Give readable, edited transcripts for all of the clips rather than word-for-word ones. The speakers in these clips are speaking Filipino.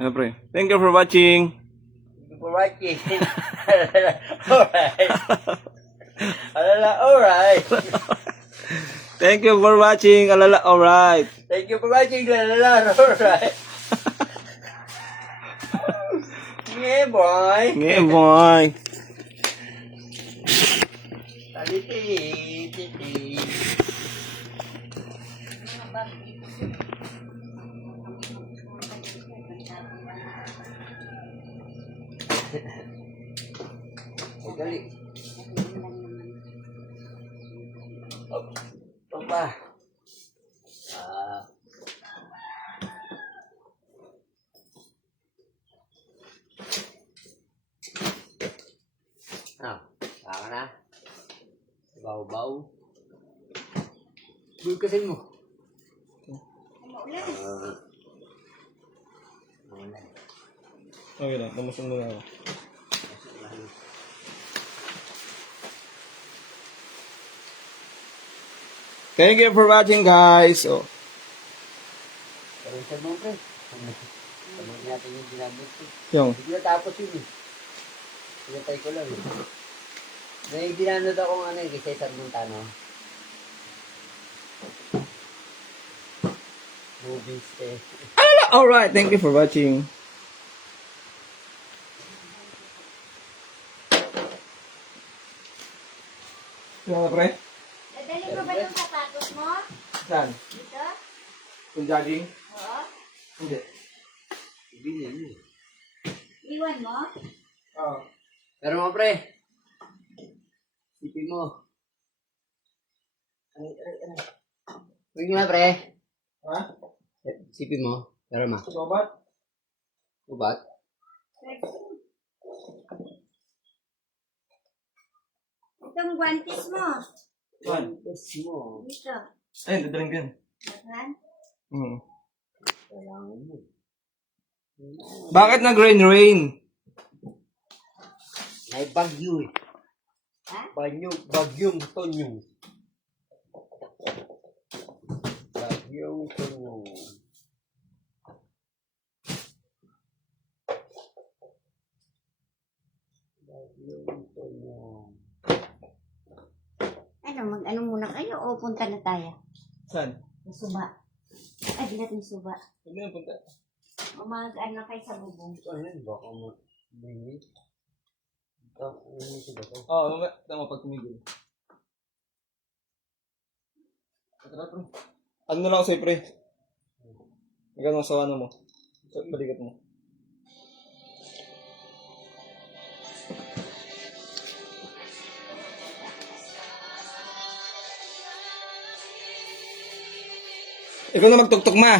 Ano pre? Thank you for watching. Thank you for watching. Alright. Alright. Thank you for watching. Alala, alright. Thank you for watching. Alright. Yeah, boy. Ngayon, boy. Taliti. Dali. Opa. Tama na. Baw-baw. Buy kasi mo. Okay na, tamusin mo na ako. Thank you for watching, guys. Oh. Pero sa mga pre. Tamang natin yung ginamit ko. Yung. Hindi na tapos yun eh. Pinatay ko lang eh. May ginanod akong ano eh, kasi sa Montano. Movies eh. Alright, thank you for watching. Ano na, pre? Dadali mo ba yung sapatos mo? Saan? Dito? Kung jogging? Oo. Hindi. Hindi yan eh. Iwan mo? Oo. Pero mga pre. Sipin mo. Huwag nga pre. Ha? Sipin mo. Pero ma. Sobat? Ubat? Itong guantes mo. Saan? Yes mo. Dito. Ayun, dadaling ko yun. Saan? Kailangan mo. Bakit nag-rain? May bagyo eh. Ha? Bagyong tonyong. Bagyong tonyong. Bagyong tonyong. Ano, mag-ano muna kayo o punta na tayo? Saan? May suba. Ay, bilat may suba. Hindi na punta. O mag-ano kayo sa bubong. Ano yun? Baka mo. Bingit. Ano ba ito? Oo, mamaya. Tama pag tumigil. Ano na lang ako sa'yo, pre? Magkano sa ano mo? Sa balikat mo. Ikaw na magtuktok, ma.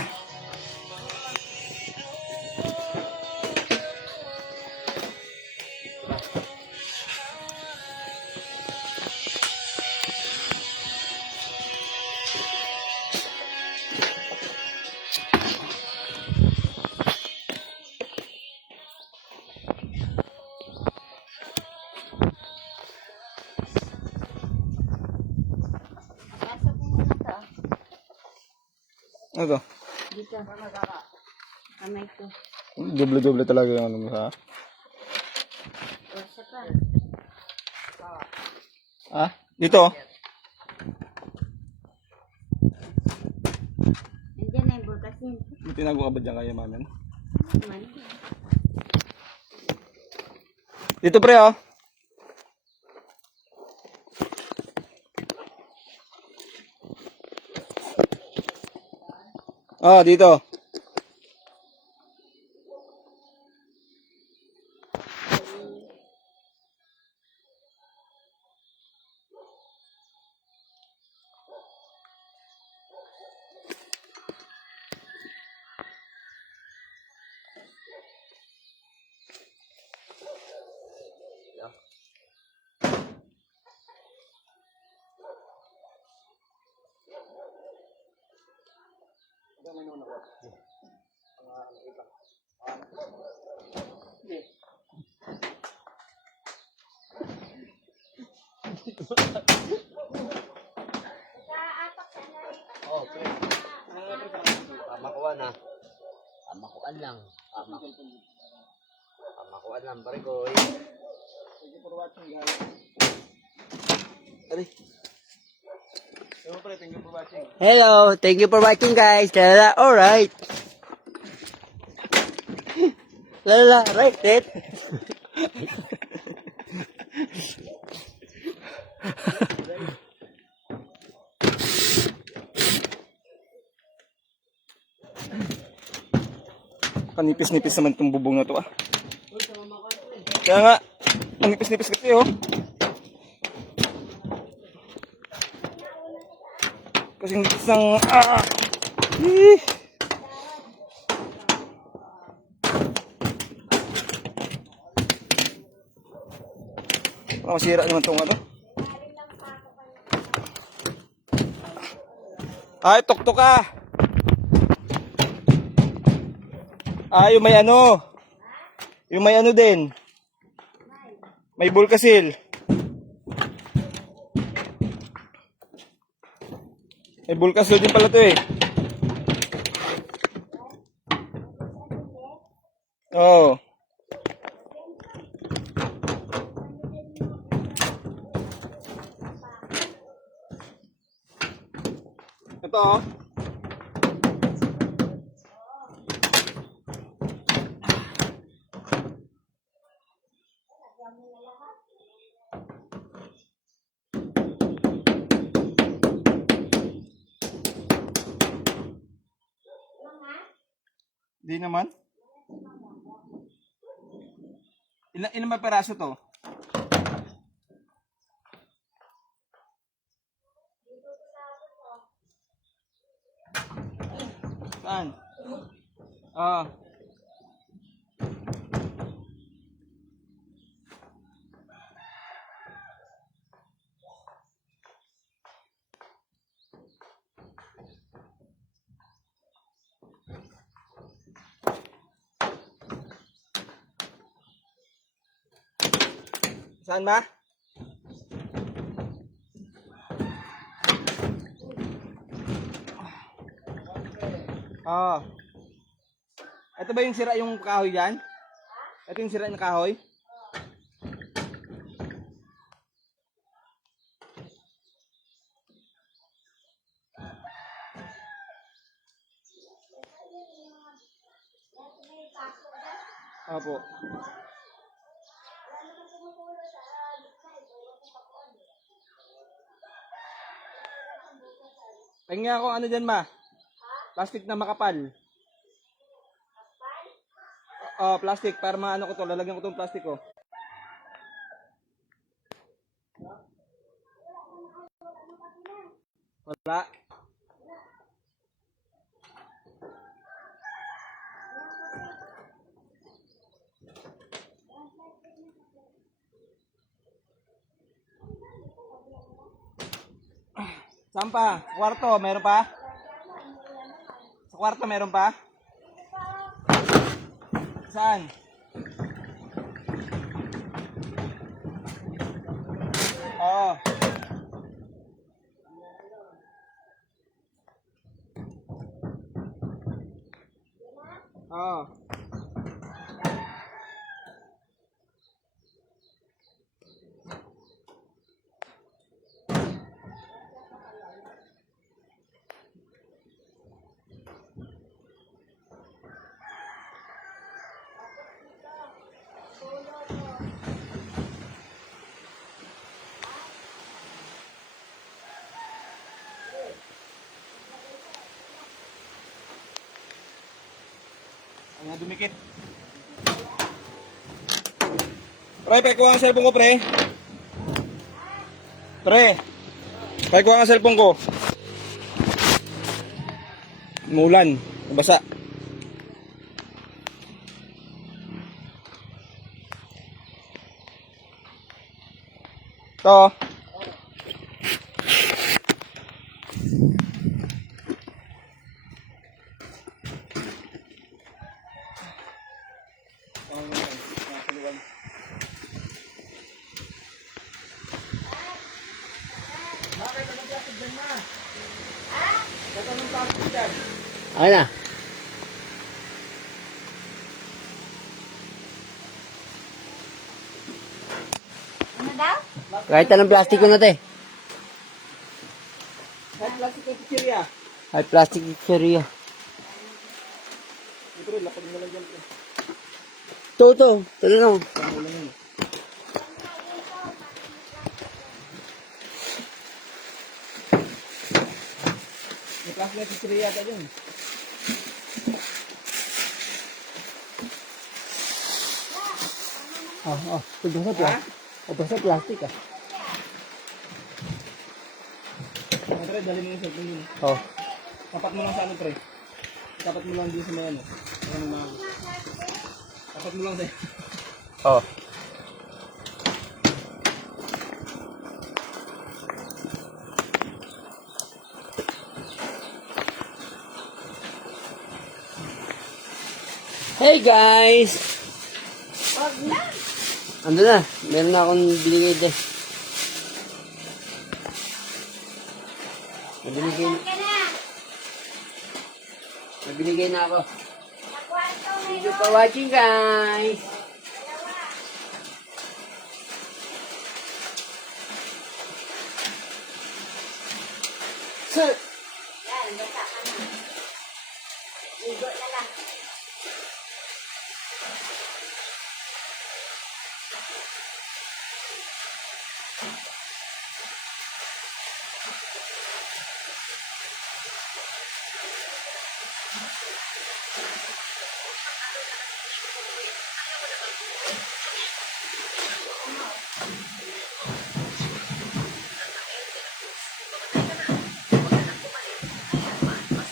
Pasok mo muna to. Ano to? Dito. Kamay ko. Doble-doble talaga yung ano mo, ha? O, isa pa. Ha? Dito? Nandiyan na yung bulkasin. May tinago ka ba dyan kaya mamin? Man. Dito, pre, oh. Ah, dito. Okay. Tama ko na. Tama ko lang. Pamakuan lang, pare ko. Thank you for watching, guys. Ari. Siyempre, thank you for watching. Hello, thank you for watching guys. Lala, alright. Lala, right, Ted? Kanipis-nipis naman itong bubong na to ah. Kaya nga, kanipis-nipis kasi oh. Kasi nipis ng Eh. Masira naman itong ano. Ay, tuktok ka. Yung may ano. Yung may ano din. May bulkasil. May bulkasil din pala to eh. Oo. Ito oh. Di naman. Ilan ba peraso to? Saan? Saan ba? Ito ba yung sira yung kahoy dyan? Ito yung sira yung kahoy? Opo. Tingnan ako ano dyan ma? Plastic na makapal. Plastic para maano ko to, lalagyan ko tong plastic ko. Wala. Saan pa? Kwarto, meron pa? Sa kwarto meron pa? Saan? Oo. Oo. Ayan, dumikit. Pre, paikuha ang cellphone ko, pre. Pre, paikuha ang cellphone ko. Mulan, nabasa. Ito. Ano na? Kahit anong plastic ko na, te. Kahit plastic ng pizzeria. Ay, plastic pizzeria. Ito rin, lapag mo lang dyan. Ito. Ito lang. Pangulang yun. May plastic ng pizzeria ka dyan. Ito sa plastic. Ito sa plastic, ah. Pre, dali mo yung cellphone yun. Oh. Tapat mo lang sa ano, pre. Tapat mo lang dun sa may ano. Tapat mo lang sa... Oh. Hey guys! Wag na. Ando na. Meron na akong binigay dyan. Nabinigay na. Ka na. Nabinigay na ako. Sa kwarto Thank you for watching, guys. Sir! Yan, basta ka na. Ligo na lang.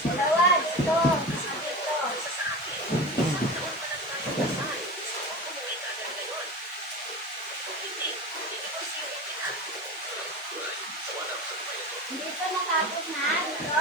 Dalawa, dito. Dito. Dito natapos na, dito.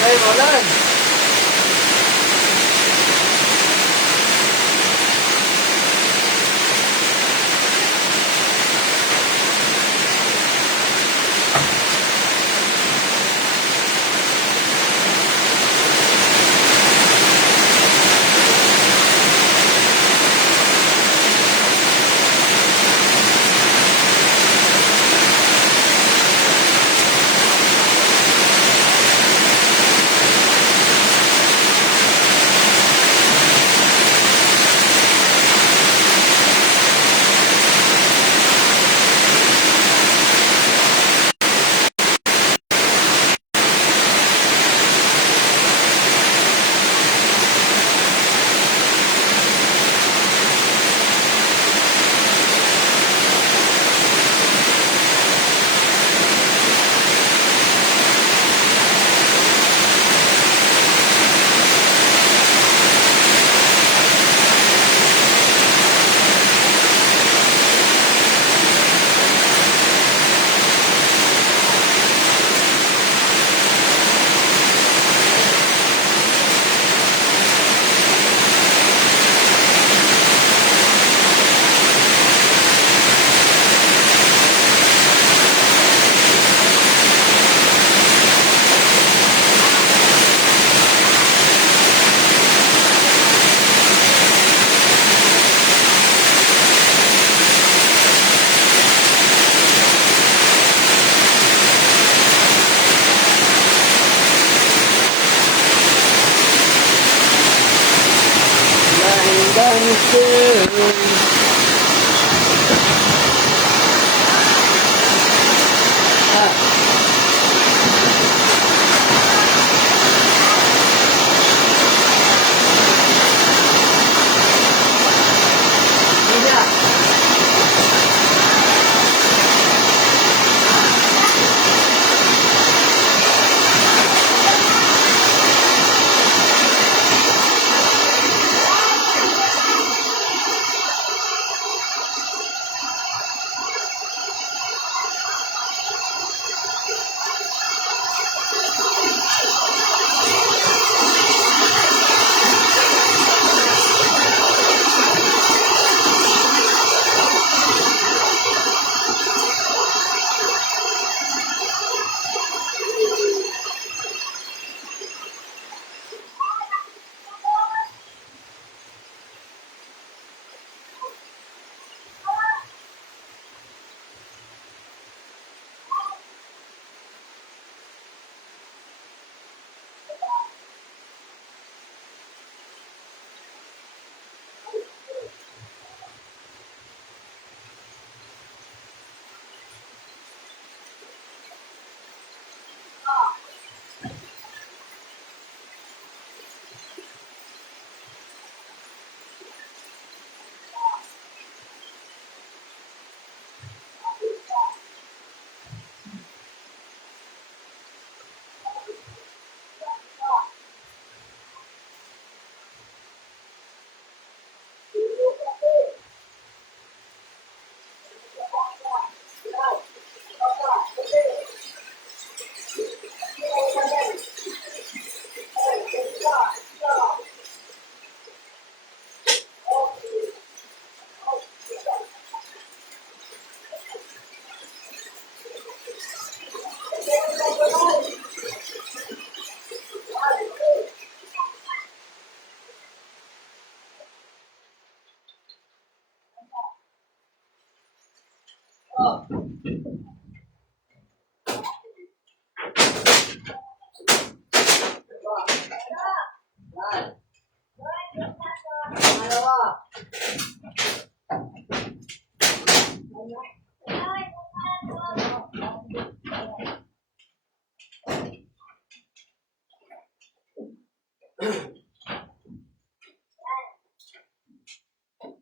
Ay, Roland!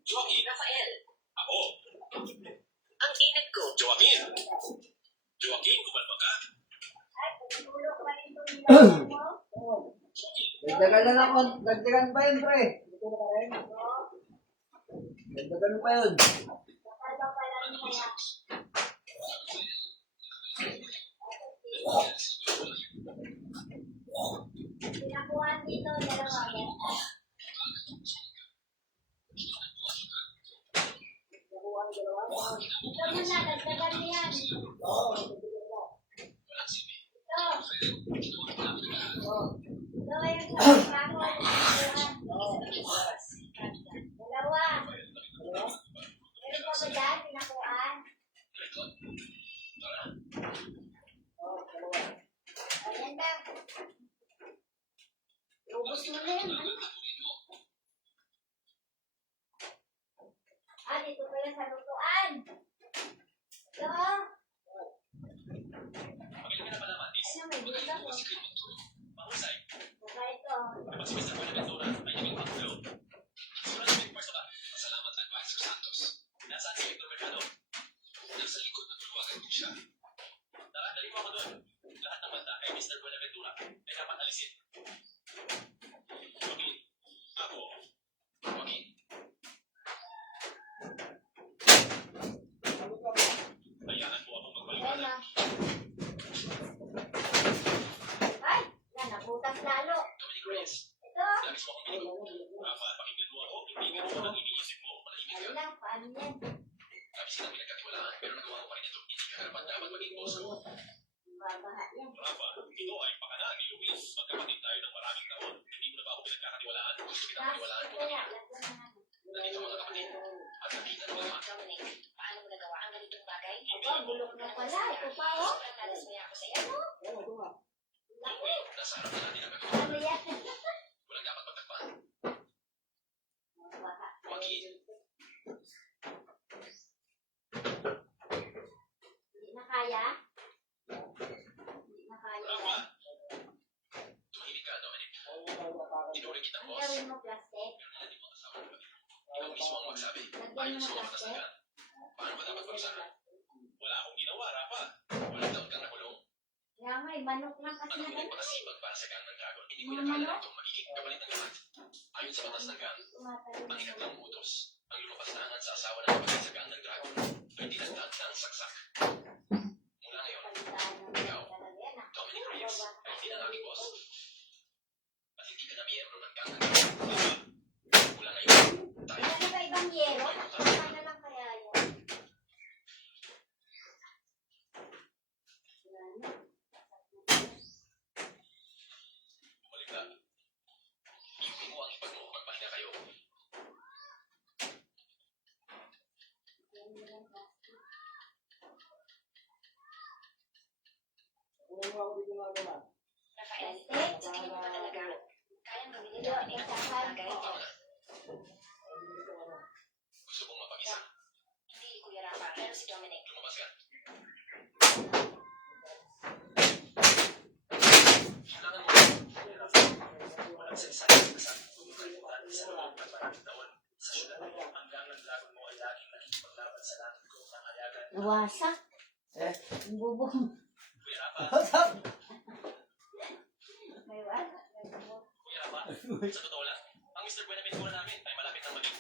Joaquin. Rafael. Ako. Ang init ko. Joaquin. Joaquin, kumalma ka. Dagdagan na ako. Dagdagan pa yun, pre. Dagdagan pa yun. Kapag pala niya. Pinakuhaan dito, dalawa. Ito muna, dagdagan mo yan. Ito. Ito yung sa kahon. Dalawa. Meron pa ba dyan, pinakuhaan? Ayan na. Ubus mo na yan. Ah, dito pala sa lutuan. Ito. Ano, may dito ko. Baka ito. Salamat, Advisor Santos. Nasaan si Hector Mercado? Nasa likod ng tuluwagan ko siya. Tara, dali mo ako doon. Lahat ng banda kay Mr. Buenaventura ay dapat alisin. Joaquin, ako. Joaquin. Hayaan mo akong Ayan magpaliwanag. na. Ay, yan, nabutas lalo. Dominic Reyes, Ito. labis mo akong binigo. Rafa, pakinggan mo ako. Hindi ganun ang iniisip mo. Malahimik ka. Ano lang, paano yan? Labis kitang pinagkatiwalaan, pero nagawa ko pa rin ito. Hindi ka karapat dapat maging boss ko. Babaha yan. Rafa, ito ay pakana ni Luis. Magkapatid tayo ng maraming taon. Hindi mo na ba ako pinagkakatiwalaan? Gusto kitang katiwalaan ko. Kaya, lagyan na natin. Nandito mga kapatid. At nakita ng mga Dominic, paano mo nagawa ang ganitong bagay? Aba, bulok na pala. Ito pa, oh. Sobrang nadasmaya ako sa'yo. Laki. nasa harap na natin ang gagawin. Ano yan? Walang dapat magtakpan. Babaha. Joaquin, Hindi na kaya? Hindi na kaya. Rafa! Tumahimik ka, Dominic. Tinuring kitang Ang boss. gawin mo, plastic? Pero hindi mo kasama ng kapatid. Ikaw mismo ang magsabi. Lagyan Ayon mo sa ng mga batas ng plastic? GAN. Paano ba dapat magsabi? Wala akong ginawa, Rafa. Walang taon kang nakulong. Kaya nga, eh, manok lang kasi Ang na ako ganun. nagpakasipag para sa GAN ng Dragon. Hindi ko Mga inakala manok? na itong magiging kapalit ng lahat. Ayon sa batas ng GAN, Tumatalon ang na ikatlong lang. utos, ang lumabas na angan sa asawa ng kapatid sa GAN ng Dragon, ay dinagdag ng saksak. Mula ngayon, Palitaan ng Ikaw. talaga yan, ah. Dominic Reyes Babaha. ay hindi na naging boss. At hindi ka na miyembro ng GAN ng Dragon. Mula ngayon, tayo Wala na ba ibang yero? Tama na lang kaya yun. Wala na. bumalik na. Iuwi mo ang ipag mo, magpahinga kayo. Yan mo lang plastic. Rafael, Plastic? sa tingin mo ba talaga kayang gawin ni Ito, Dominic ang isang mga bagay? Tama na. Gusto kong mapag-isa. Hindi, Kuya Rafa, pero si Dominic. Lumabas ka. Kailangan mo. Walang saysay sa kasama. Kalimutan sa loob ng maraming taon. Sa syudad mo, ang GAN ng Dragon mo ay laging nakikipaglaban sa langit ko ng hayagan. Nawasak. Ang bubong. Kuya Rafa, May wala. May bubong. Kuya Rafa, sa totoo lang, ang Mr. Buenaventura namin ay malapit na maging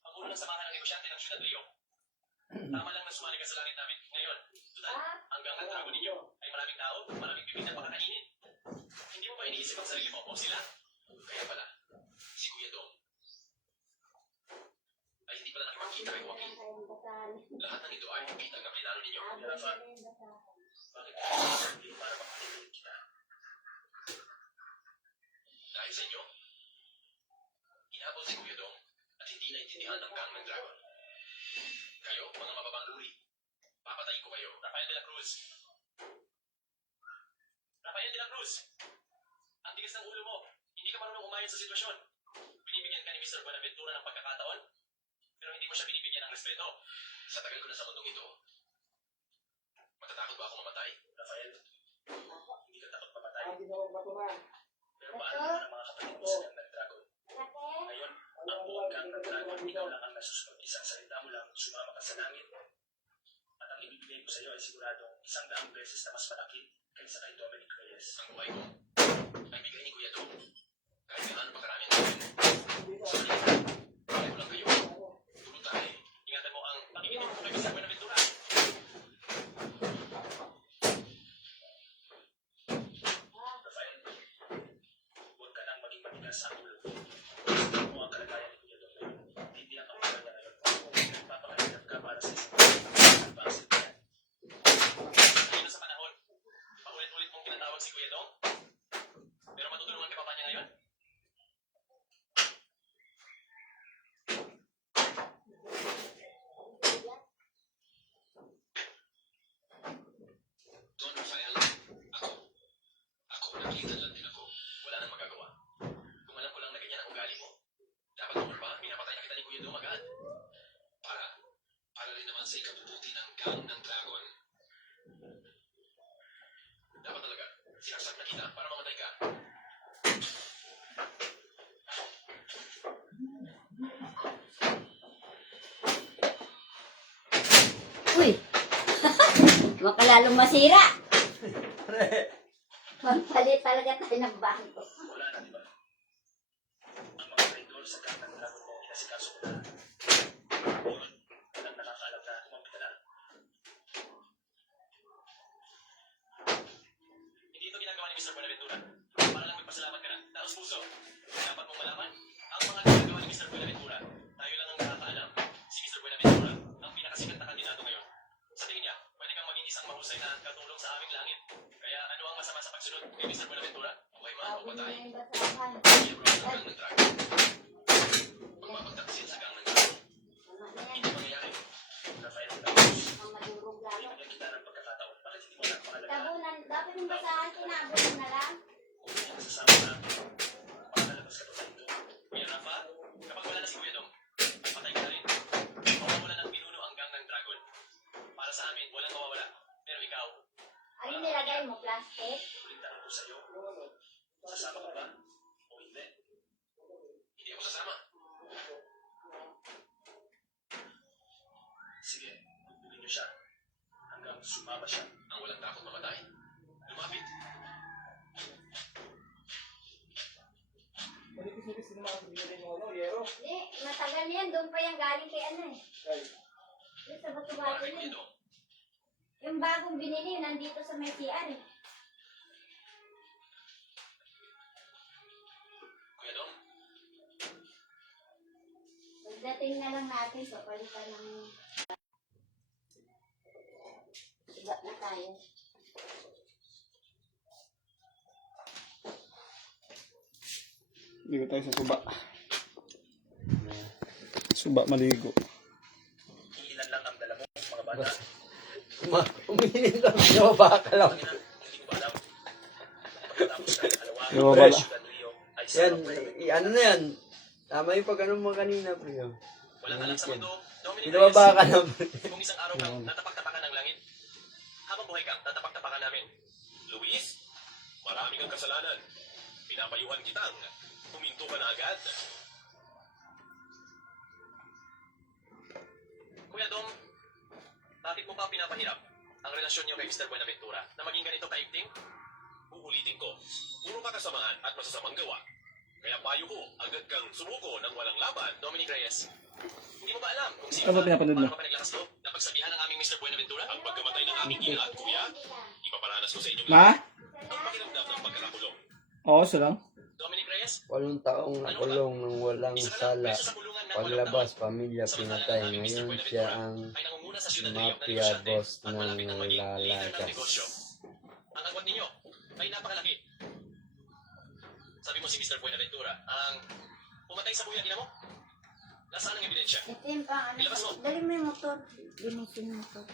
ang ulo ng samahan ng negosyante ng Ciudad Rio. Tama lang na sumali ka sa langit namin. Ngayon, total, Ah, ang GAN ng Dragon ninyo ay maraming tao, maraming bibig na pakakainin. Hindi mo ba iniisip ang sarili mo o sila? Kaya pala, si Kuya Dong ay hindi pala nakipagkita kay Joaquin. lang kayong basahan. Lahat ng ito ay bitag na kailangan ninyo. Kuya Rafa, na yung basahan. bakit hindi para makakalimutin kita? Dahil sa inyo, inabot si Kuya Dong at hindi naintindihan ng GAN ng Dragon. Kayo, mga mababang uri, papatayin ko kayo. Rafael de la Cruz. Rafael de la Cruz! Ang tigas ng ulo mo. Hindi ka marunong umayon sa sitwasyon. Binibigyan ka ni Mr. Buenaventura ng pagkakataon, pero hindi mo siya binibigyan ng respeto. Sa tagal ko na sa mundong ito, matatakot ba ako mamatay? Rafael, hindi ka takot mamatay. Pero paano mo ng mga kapatid mo sa GAN ng Dragon? Laki. Ngayon, ang buong GAN ng Dragon, ikaw lang ang nasusunod. Isang salita mo lang, sumama ka sa langit. At ang ibibigay ko sa iyo ay siguradong 100 beses na mas malaki kaysa kay Dominic Reyes. Ang buhay ko ay bigay ni Kuya Dong. sa ulo mo. Gusto mo ang kalagayan ni Kuya Dong ngayon. Titiyak ang mga niya ngayon. Nagpapakahirap ka para sa isang pag-asil niya. Ngayon sa panahon, paulit-ulit mong tinatawag si Kuya Dong. Pero matutulungan ka pa ba niya ngayon? Don Rafael, ako, nakita lang din ako. Wala nang magagawa. Kung alam ko lang na ganyan ang ugali mo, dapat noon pa, pinapatay na kita ni Kuya Dong agad. Para rin naman sa ikabubuti ng gang ng Dragon. Dapat talaga, sinasag na kita para mamatay ka. Uy! Baka lalong masira. Magpalit talaga tayo ng bangko. Wala na, di ba? Ang mga traidor sa gang ng Dragon mo, inasikaso ko na. Yun, walang nakakaalam na kumapit ka na. Hindi ito ginagawa ni Mr. Buenaventura. Para lang magpasalamat ka na. Taos puso. Dapat mong malaman, ang mga ginagawa ni Mr. Buenaventura, tayo lang ang nakakaalam. Si Mr. Buenaventura, ang pinakasikat na kandidato ngayon. Sa tingin niya, pwede kang maging isang mahusay na katulong sa aming langit. Kaya ano ang masama sa pagsunod kay Mr. Buenaventura? Okay man o patay. Miyembro ng gang ng Dragon. Magpapagtaksil sa gang ng Dragon. Hindi mangyayari. Rafael Tapos, binigyan kita ng pagkakataon. Bakit hindi mo nakapahalaga? Tabunan, dapat yung basahan, kinabunan na lang. Kung hindi nasasama na, makakalabas ka pa sa ito. Kuya Rafa, kapag wala na si Kuya Dong, patay ka rin. Mawawala ng pinuno ang gang ng Dragon. Para sa amin, walang mawawala. Pero ikaw, Ano nilagay mo, plastic? ulit tanong ko sa'yo. Sasama ka ba? O hindi? Hindi ako sasama. Sige, gugulin niyo siya. Hanggang sumama siya ang walang takot mamatay. Lumapit. Manipis-nipis din naman ang binili yung ano, yero. Hindi, matagal yan. Doon pa yung galing kay ano eh. Doon sa Batubato Bakit yun. ito? Yung bagong binili, nandito sa may CR eh. Kuya Dong, Pagdating na lang natin, papalitan ng... Iba na tayo. Ligo tayo sa suba. Suba maligo. ilan lang ang dala mo, mga bata. Umilin lang siya, baka lang. Pangina, hindi ko ba alam? Pagkatapos ng alawa, Yung wala. Sugar Rio ay Yan, sa ano na yan? Tama yung pag ano mo kanina, pre. walang alam sa mundo. Dominic Pinababa ka Reyes, na, kung isang araw kang natapak-tapakan ng langit, habang buhay kang natapak-tapakan namin. Luis, marami kang kasalanan. Pinapayuhan kitang. Huminto ka na agad. Kuya Dong, bakit mo pa pinapahirap ang relasyon niyo kay Mr. Buenaventura na maging ganito kaigting? Uulitin ko, puro ka kasamaan at masasamang gawa. Kaya payo ko, agad kang sumuko ng walang laban, Dominic Reyes. Hindi mo ba alam kung sino Ano pinapanood mo? paano ka pinaglakas loob na pagsabihan ng aming Mr. Buenaventura ang pagkamatay ng aming ina at kuya? Ipaparanas ko sa inyong Ma? ang pakiramdam ng pagkakakulong. Oo, siya lang. Dominic Reyes, 8 taong nakulong ng walang isa ka lang sala. preso sa kulungan ng Paglabas, 8 taon. pamilya pinatay. Ngayon siya ang Ay nangunguna sa siyudad ng mafia boss at ng malapit na maging leader ng lalagas. negosyo. Ang agwat ninyo ay napakalaki. Sabi mo si Mr. Buenaventura, ang pumatay sa buhay ina mo? Nasaan ang ebidensya? Ito yung pang ano. Ilabas mo. Dali mo yung motor. Linisin yung motor.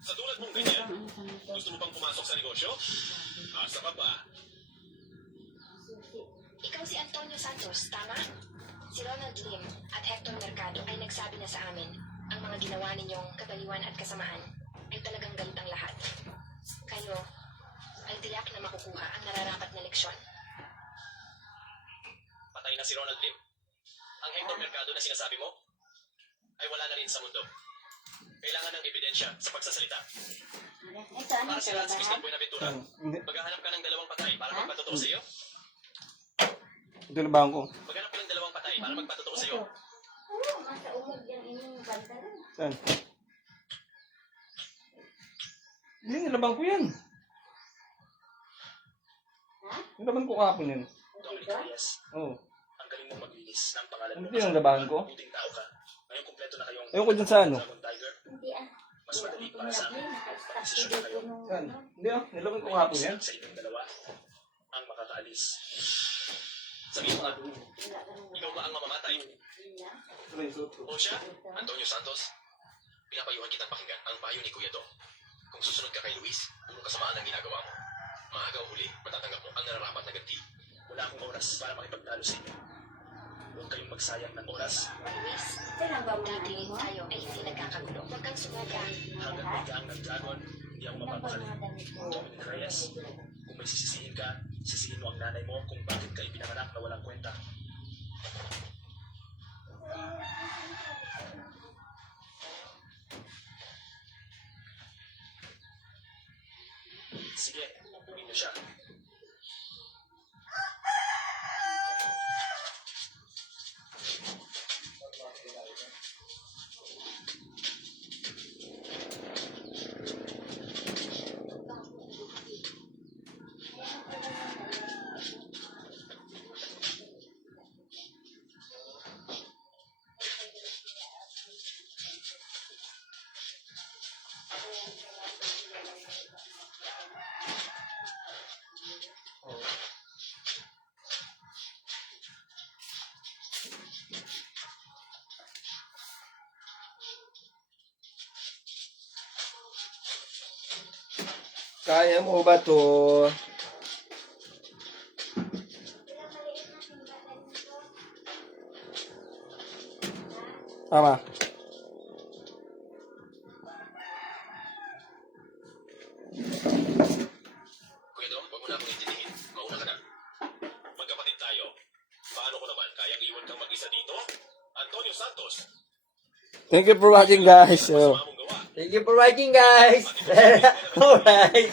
Sa tulad mong ganyan, Pang ano sa motor. gusto mo pang pumasok sa negosyo? Asa ka pa? Susi. Ikaw si Antonio Santos, tama? Si Ronald Lim at Hector Mercado ay nagsabi na sa amin ang mga ginawa ninyong kabaliwan at kasamaan ay talagang galit ang lahat. Kayo ay tiyak na makukuha ang nararapat na leksyon. Patay na si Ronald Lim. Ang Hector Mercado na sinasabi mo ay wala na rin sa mundo. Kailangan ng ebidensya sa pagsasalita. Ito, ano Para ito? si Mr. Labahan? Buenaventura, Hindi. maghahanap ka ng dalawang patay para Ha? magpatotoo sa iyo? Ito na bangko. Maghanap ka ng dalawang patay para magpatotoo sa Ito. iyo? Oo, nasa umog yung inyong banda lang. Saan? Hindi, nilabang ko yan. Ha? Nilaban ko kahapon yan. Dominic Reyes, Oo. ang galing mong maglinis ng pangalan mo. Hindi yung labahan ko. Buting tao ka. Ngayon kumpleto na kayong Ayoko dyan sa ano. Dragon Tiger. Hindi ah. Mas madali para sa akin. Naka-extract dito nung Saan? ano. Hindi oh, nilagay ko hapon yan. Sa inyong dalawa ang makakaalis. Sabihin mo nga, Wala ka nung ikaw ba ang mamamatay? yun lang. O siya, Antonio Santos, pinapayuhan kitang pakinggan ang payo ni Kuya Dong. Kung susunod ka kay Luis, puro kasamaan ang ginagawa mo. Maaga o huli, matatanggap mo ang nararapat na ganti. Wala akong oras para makipagtalo sa inyo. Huwag kayong magsayang ng oras. Luis, Ito lang ba ang dati mga mo? tayo ay hindi nagkakagulo. Huwag kang sumuga. Hanggang may gaang ng dragon, hindi ako Ilan ba mapapakali. mga damit mo? Dominic Reyes, kung may sisisihin ka, sisihin mo ang nanay mo kung bakit ka ipinanganak na walang kwenta. Sige, kunin niyo siya. Kaya mo ba to? Tama. Kuya Dong, huwag mo na akong intindihin. Mauna ka na. Magkapatid tayo. Paano ko naman kayang iwan kang mag-isa dito? Antonio Santos, Thank you for watching guys. So, masama mong gawa. Thank you for watching, guys. Alright.